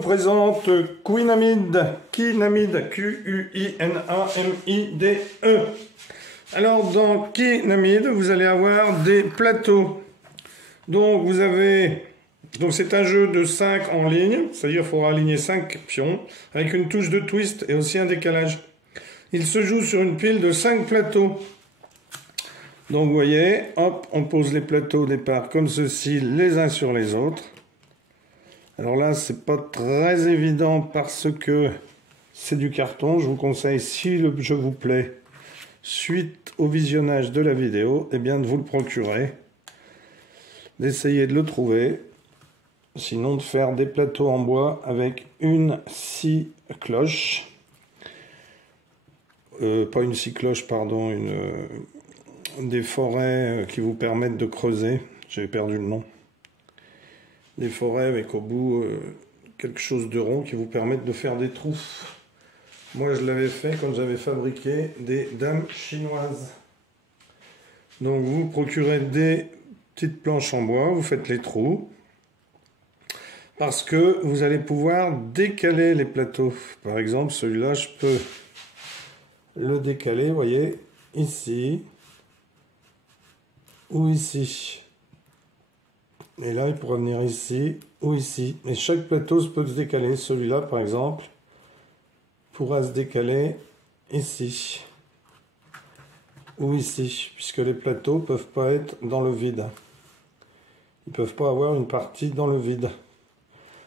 vous présente Quinamide, Q-U-I-N-A-M-I-D-E. Alors dans Quinamide, vous allez avoir des plateaux. Donc vous avez, c'est un jeu de 5 en ligne, c'est-à-dire qu'il faudra aligner 5 pions avec une touche de twist et aussi un décalage. Il se joue sur une pile de 5 plateaux. Donc vous voyez, hop, on pose les plateaux au départ comme ceci, les uns sur les autres. Alors là, c'est pas très évident parce que c'est du carton. Je vous conseille, si le jeu vous plaît, suite au visionnage de la vidéo, eh bien de vous le procurer, d'essayer de le trouver, sinon de faire des plateaux en bois avec une scie cloche, pas une scie cloche, pardon, des forêts qui vous permettent de creuser, j'ai perdu le nom, des forêts avec au bout quelque chose de rond qui vous permettent de faire des trous. Moi je l'avais fait quand j'avais fabriqué des dames chinoises. Donc vous procurez des petites planches en bois, vous faites les trous, parce que vous allez pouvoir décaler les plateaux. Par exemple celui-là je peux le décaler, vous voyez, ici ou ici. Et là, il pourra venir ici ou ici. Et chaque plateau peut se décaler. Celui-là, par exemple, pourra se décaler ici ou ici, puisque les plateaux ne peuvent pas être dans le vide. Ils ne peuvent pas avoir une partie dans le vide.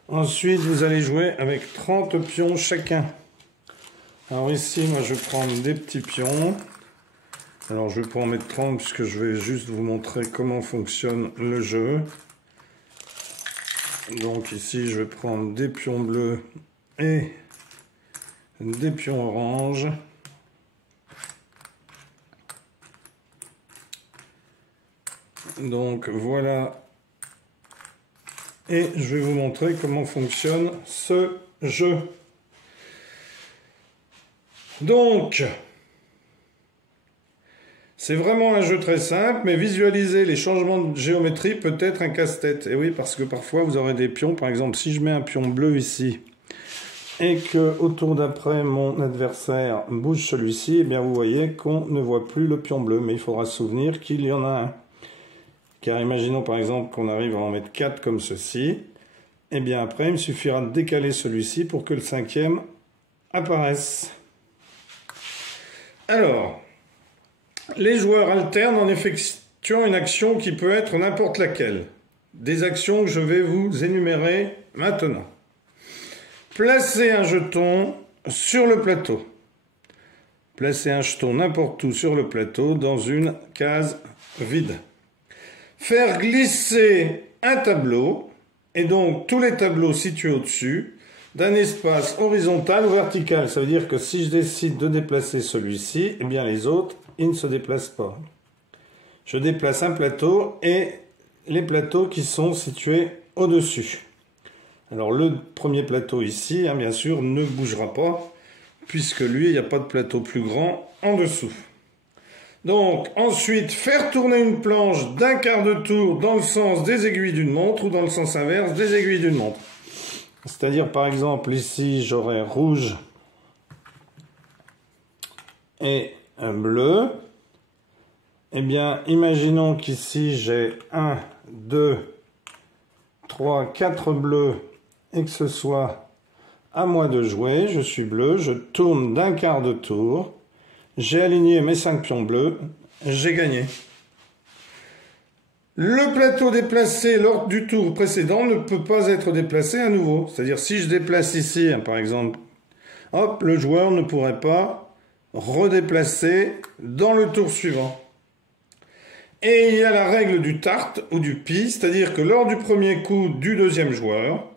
Ensuite, vous allez jouer avec 30 pions chacun. Alors ici, moi, je vais prendre des petits pions. Alors je vais pas en mettre 30 puisque je vais juste vous montrer comment fonctionne le jeu. Donc ici je vais prendre des pions bleus et des pions oranges. Donc voilà. Et je vais vous montrer comment fonctionne ce jeu. Donc c'est vraiment un jeu très simple, mais visualiser les changements de géométrie peut être un casse-tête. Et oui, parce que parfois vous aurez des pions, par exemple, si je mets un pion bleu ici, et que au tour d'après mon adversaire bouge celui-ci, eh bien vous voyez qu'on ne voit plus le pion bleu, mais il faudra se souvenir qu'il y en a un. Car imaginons par exemple qu'on arrive à en mettre 4 comme ceci, et bien après il me suffira de décaler celui-ci pour que le cinquième apparaisse. Alors, les joueurs alternent en effectuant une action qui peut être n'importe laquelle. Des actions que je vais vous énumérer maintenant. Placer un jeton sur le plateau. Placer un jeton n'importe où sur le plateau dans une case vide. Faire glisser un tableau, et donc tous les tableaux situés au-dessus, d'un espace horizontal ou vertical. Ça veut dire que si je décide de déplacer celui-ci, eh bien les autres, ils ne se déplacent pas. Je déplace un plateau et les plateaux qui sont situés au-dessus. Alors le premier plateau ici, bien sûr, ne bougera pas, puisque lui, il n'y a pas de plateau plus grand en dessous. Donc ensuite, faire tourner une planche d'un quart de tour dans le sens des aiguilles d'une montre ou dans le sens inverse des aiguilles d'une montre. C'est-à-dire par exemple ici, j'aurai rouge et un bleu. Eh bien, imaginons qu'ici j'ai 1, 2, 3, 4 bleus et que ce soit à moi de jouer. Je suis bleu, je tourne d'un quart de tour, j'ai aligné mes 5 pions bleus, j'ai gagné. Le plateau déplacé lors du tour précédent ne peut pas être déplacé à nouveau. C'est-à-dire si je déplace ici, par exemple, hop, le joueur ne pourrait pas redéplacer dans le tour suivant. Et il y a la règle du tarte ou du pie, c'est-à-dire que lors du premier coup du deuxième joueur,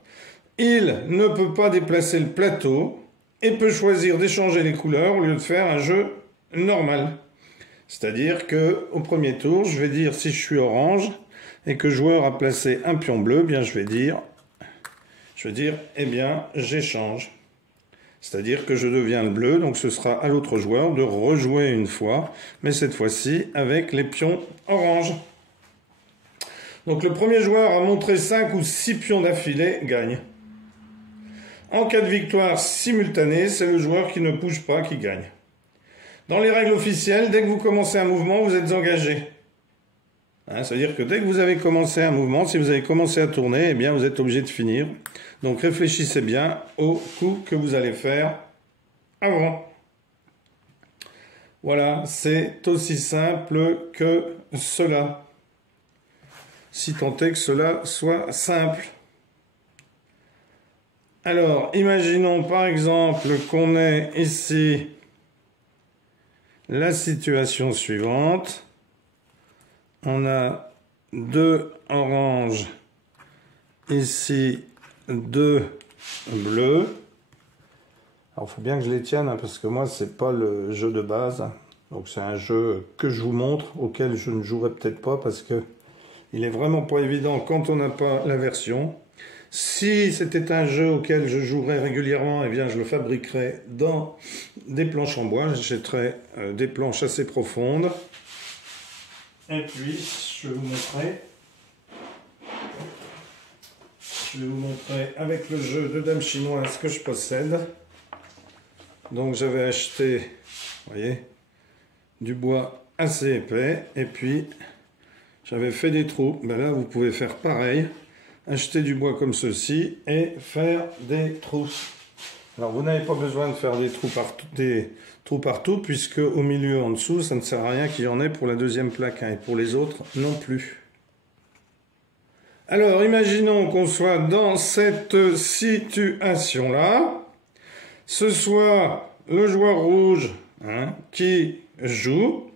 il ne peut pas déplacer le plateau et peut choisir d'échanger les couleurs au lieu de faire un jeu normal. C'est-à-dire que au premier tour, je vais dire si je suis orange et que le joueur a placé un pion bleu, bien je vais dire, eh bien j'échange. C'est-à-dire que je deviens le bleu, donc ce sera à l'autre joueur de rejouer une fois, mais cette fois-ci avec les pions orange. Donc le premier joueur à montrer 5 ou 6 pions d'affilée gagne. En cas de victoire simultanée, c'est le joueur qui ne bouge pas qui gagne. Dans les règles officielles, dès que vous commencez un mouvement, vous êtes engagé. C'est-à-dire que dès que vous avez commencé un mouvement, si vous avez commencé à tourner, eh bien vous êtes obligé de finir. Donc réfléchissez bien au coup que vous allez faire avant. Voilà, c'est aussi simple que cela. Si tant est que cela soit simple. Alors, imaginons par exemple qu'on ait ici la situation suivante. On a 2 oranges, ici 2 bleus. Alors, il faut bien que je les tienne, parce que moi, c'est pas le jeu de base. Donc, c'est un jeu que je vous montre, auquel je ne jouerai peut-être pas, parce que il est vraiment pas évident quand on n'a pas la version. Si c'était un jeu auquel je jouerais régulièrement, eh bien, je le fabriquerais dans des planches en bois. J'achèterais des planches assez profondes. Et puis, je vais vous montrer avec le jeu de dames chinoises que je possède. Donc, j'avais acheté, vous voyez, du bois assez épais. Et puis, j'avais fait des trous. Ben là, vous pouvez faire pareil. Acheter du bois comme ceci et faire des trous. Alors, vous n'avez pas besoin de faire des trous partout, puisque au milieu, en dessous, ça ne sert à rien qu'il y en ait pour la deuxième plaque, et pour les autres non plus. Alors, imaginons qu'on soit dans cette situation-là. Ce soit le joueur rouge qui joue.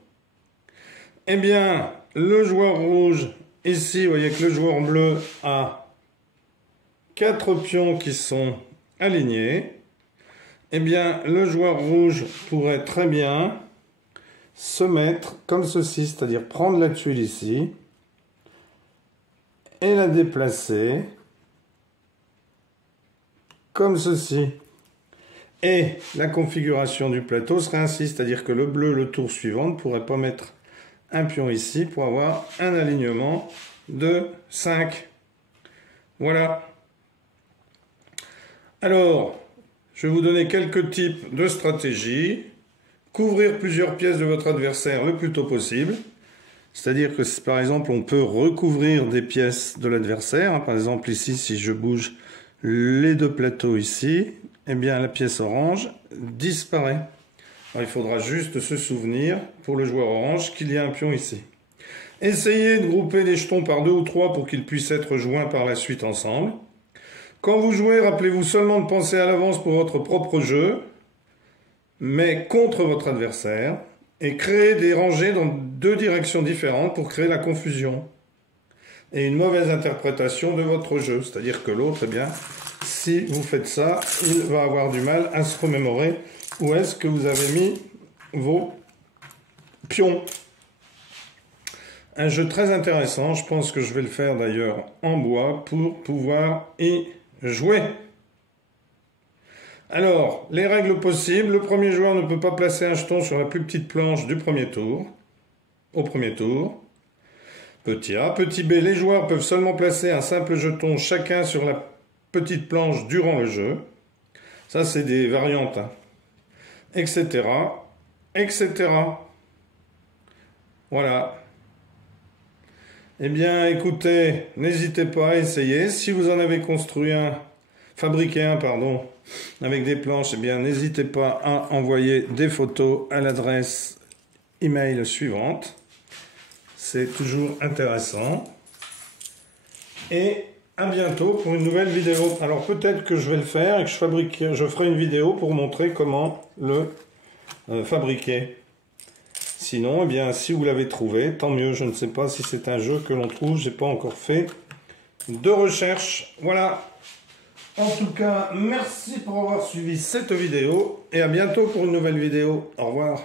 Eh bien, le joueur rouge, ici, vous voyez que le joueur bleu a 4 pions qui sont alignés. Eh bien, le joueur rouge pourrait très bien se mettre comme ceci, c'est-à-dire prendre la tuile ici et la déplacer comme ceci. Et la configuration du plateau serait ainsi, c'est-à-dire que le bleu, le tour suivant, ne pourrait pas mettre un pion ici pour avoir un alignement de 5. Voilà. Alors, je vais vous donner quelques types de stratégies. Couvrir plusieurs pièces de votre adversaire le plus tôt possible. C'est-à-dire que si, par exemple, on peut recouvrir des pièces de l'adversaire. Par exemple, ici, si je bouge les 2 plateaux ici, eh bien, la pièce orange disparaît. Alors, il faudra juste se souvenir, pour le joueur orange, qu'il y a un pion ici. Essayez de grouper les jetons par 2 ou 3 pour qu'ils puissent être joints par la suite ensemble. Quand vous jouez, rappelez-vous seulement de penser à l'avance pour votre propre jeu, mais contre votre adversaire, et créer des rangées dans 2 directions différentes pour créer la confusion et une mauvaise interprétation de votre jeu. C'est-à-dire que l'autre, eh bien, si vous faites ça, il va avoir du mal à se remémorer où est-ce que vous avez mis vos pions. Un jeu très intéressant, je pense que je vais le faire d'ailleurs en bois pour pouvoir y jouer. Alors, les règles possibles. Le premier joueur ne peut pas placer un jeton sur la plus petite planche du premier tour. Au premier tour. Petit A. Petit B. Les joueurs peuvent seulement placer un simple jeton chacun sur la petite planche durant le jeu. Ça, c'est des variantes. Etc. Etc. Voilà. Eh bien, écoutez, n'hésitez pas à essayer. Si vous en avez fabriqué un, avec des planches, eh bien, n'hésitez pas à envoyer des photos à l'adresse email suivante. C'est toujours intéressant. Et à bientôt pour une nouvelle vidéo. Alors, peut-être que je vais le faire et que je ferai une vidéo pour montrer comment le fabriquer. Sinon, eh bien, si vous l'avez trouvé, tant mieux. Je ne sais pas si c'est un jeu que l'on trouve. Je n'ai pas encore fait de recherche. Voilà. En tout cas, merci pour avoir suivi cette vidéo. Et à bientôt pour une nouvelle vidéo. Au revoir.